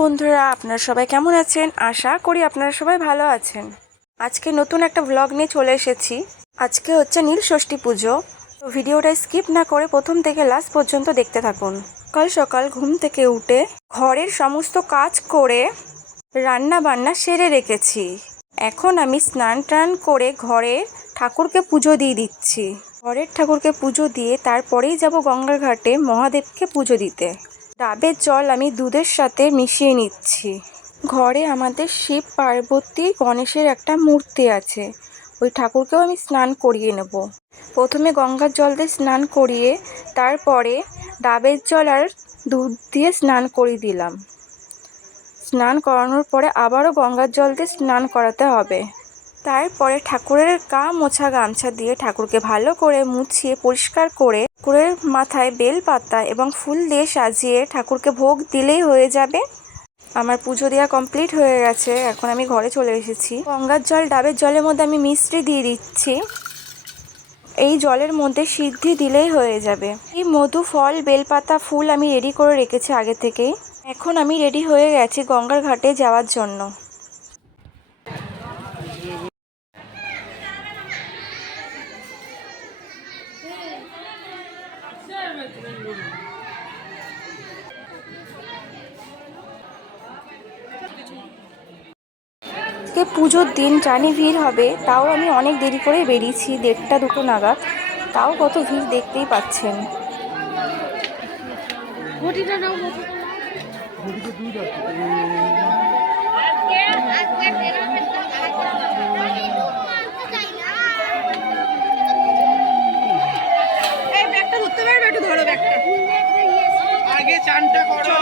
বন্ধুরা, আপনারা সবাই কেমন আছেন? আশা করি আপনারা সবাই ভালো আছেন। আজকে নতুন একটা ব্লগ নিয়ে চলে এসেছি। আজকে হচ্ছে নীল ষষ্ঠী পুজো। তো ভিডিওটা স্কিপ না করে প্রথম থেকে লাস্ট পর্যন্ত দেখতে থাকুন। সকাল সকাল ঘুম থেকে উঠে ঘরের সমস্ত কাজ করে রান্না বান্না সেরে রেখেছি। এখন আমি স্নান টান করে ঘরে ঠাকুরকে পুজো দিয়ে দিচ্ছি। ঘরের ঠাকুরকে পুজো দিয়ে তারপরেই যাব গঙ্গার ঘাটে মহাদেবকে পুজো দিতে। ডাবের জল আমি দুধের সাথে মিশিয়ে নিচ্ছি। ঘরে আমাদের শিব পার্বতী গণেশের একটা মূর্তি আছে। ওই ঠাকুরকেও আমি স্নান করিয়ে নেব। প্রথমে গঙ্গার জল দিয়ে স্নান করিয়ে, তারপরে ডাবের জল আর দুধ দিয়ে স্নান করিয়ে দিলাম। স্নান করানোর পরে আবারও গঙ্গার জল দিয়ে স্নান করাতে হবে। তারপরে ঠাকুরের গা মোছা গামছা দিয়ে ঠাকুরকে ভালো করে মুছিয়ে পরিষ্কার করে ঠাকুরের মাথায় বেল পাতা এবং ফুল দিয়ে সাজিয়ে ঠাকুরকে ভোগ দিলেই হয়ে যাবে। আমার পুজো দেওয়া কমপ্লিট হয়ে গেছে, এখন আমি ঘরে চলে এসেছি। গঙ্গার জল, ডাবের জলের মধ্যে আমি মিষ্টি দিয়ে দিচ্ছি। এই জলের মধ্যে সিদ্ধি দিলেই হয়ে যাবে। এই মধু, ফল, বেলপাতা, ফুল আমি রেডি করে রেখেছি আগে থেকেই। এখন আমি রেডি হয়ে গেছি গঙ্গার ঘাটে যাওয়ার জন্য। আজকে পুজোর দিন জানি ভিড় হবে তাও আমি অনেক দেরি করে বেরিয়েছি দেড়টা দুটো নাগাদ। তাও কত ভিড় দেখতেই পাচ্ছেন। ঘটিটা চানটা করো।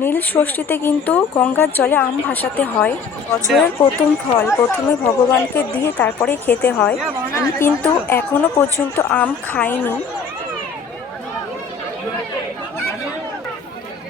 নীল ষষ্ঠীতে কিন্তু গঙ্গার জলে আম ভাসাতে হয়। বছরের প্রথম ফল প্রথমে ভগবানকে দিয়ে তারপরে খেতে হয়। আমি কিন্তু এখনও পর্যন্ত আম খাইনি।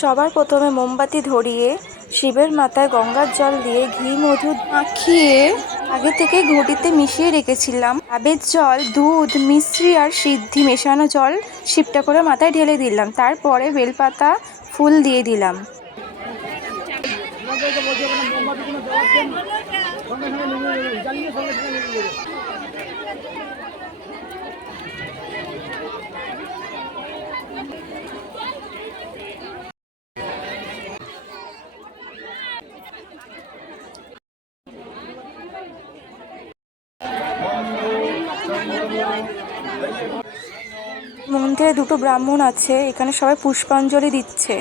সবার প্রথমে মোমবাতি ধরিয়ে শিবের মাথায় গঙ্গার জল দিয়ে ঘি, মধু মাখিয়ে আগে থেকে ঘটিতে মিশিয়ে রেখেছিলাম। আবের জল, দুধ, মিশ্রি আর সিদ্ধি মেশানো জল শিবটা করে মাথায় ঢেলে দিলাম। তারপরে বেলপাতা, ফুল দিয়ে দিলাম। মন্দিরে দুটো ব্রাহ্মণ আছে এখানে সবাই পুষ্পাঞ্জলি দিচ্ছে।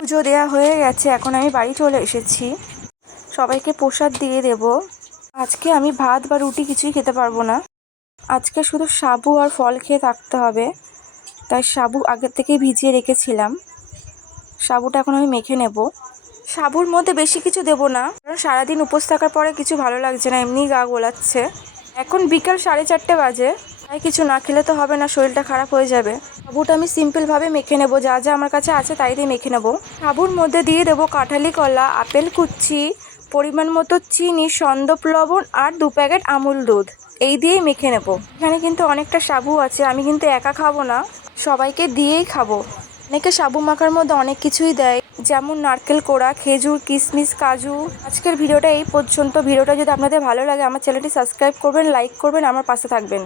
পুজো দেওয়া হয়ে গেছে এখন আমি বাড়ি চলে এসেছি। সবাইকে প্রসাদ দিয়ে দেব। আজকে আমি ভাত বা রুটি কিছুই খেতে পারব না। আজকে শুধু সাবু আর ফল খেয়ে থাকতে হবে। তাই সাবু আগের থেকেই ভিজিয়ে রেখেছিলাম। সাবুটা এখন আমি মেখে নেব। সাবুর মধ্যে বেশি কিছু দেব না। কারণ সারাদিন উপোস থাকার পরে কিছু ভালো লাগছে না এমনি গা গোলাচ্ছে। এখন বিকাল সাড়ে চারটে বাজে। তাই কিছু না খেলে তো হবে না, শরীরটা খারাপ হয়ে যাবে। সাবুটা আমি সিম্পলভাবে মেখে নেব। যা যা আমার কাছে আছে তাই দিয়ে মেখে নেব। সাবুর মধ্যে দিয়ে দেবো কাঁঠালি কলা, আপেল কুচ্ছি পরিমাণ মতো চিনি, সন্দপ লবণ আর দু প্যাকেট আমুল দুধ। এই দিয়েই মেখে নেব। এখানে কিন্তু অনেকটা সাবু আছে, আমি কিন্তু একা খাব না। সবাইকে দিয়েই খাব। অনেকে সাবু মাখার মধ্যে অনেক কিছুই দেয়, যেমন নারকেল কোড়া, খেজুর, কিশমিশ, কাজু। আজকের ভিডিওটা এই পর্যন্ত। ভিডিওটা যদি আপনাদের ভালো লাগে, আমার চ্যানেলটি সাবস্ক্রাইব করবেন, লাইক করবেন, আমার পাশে থাকবেন।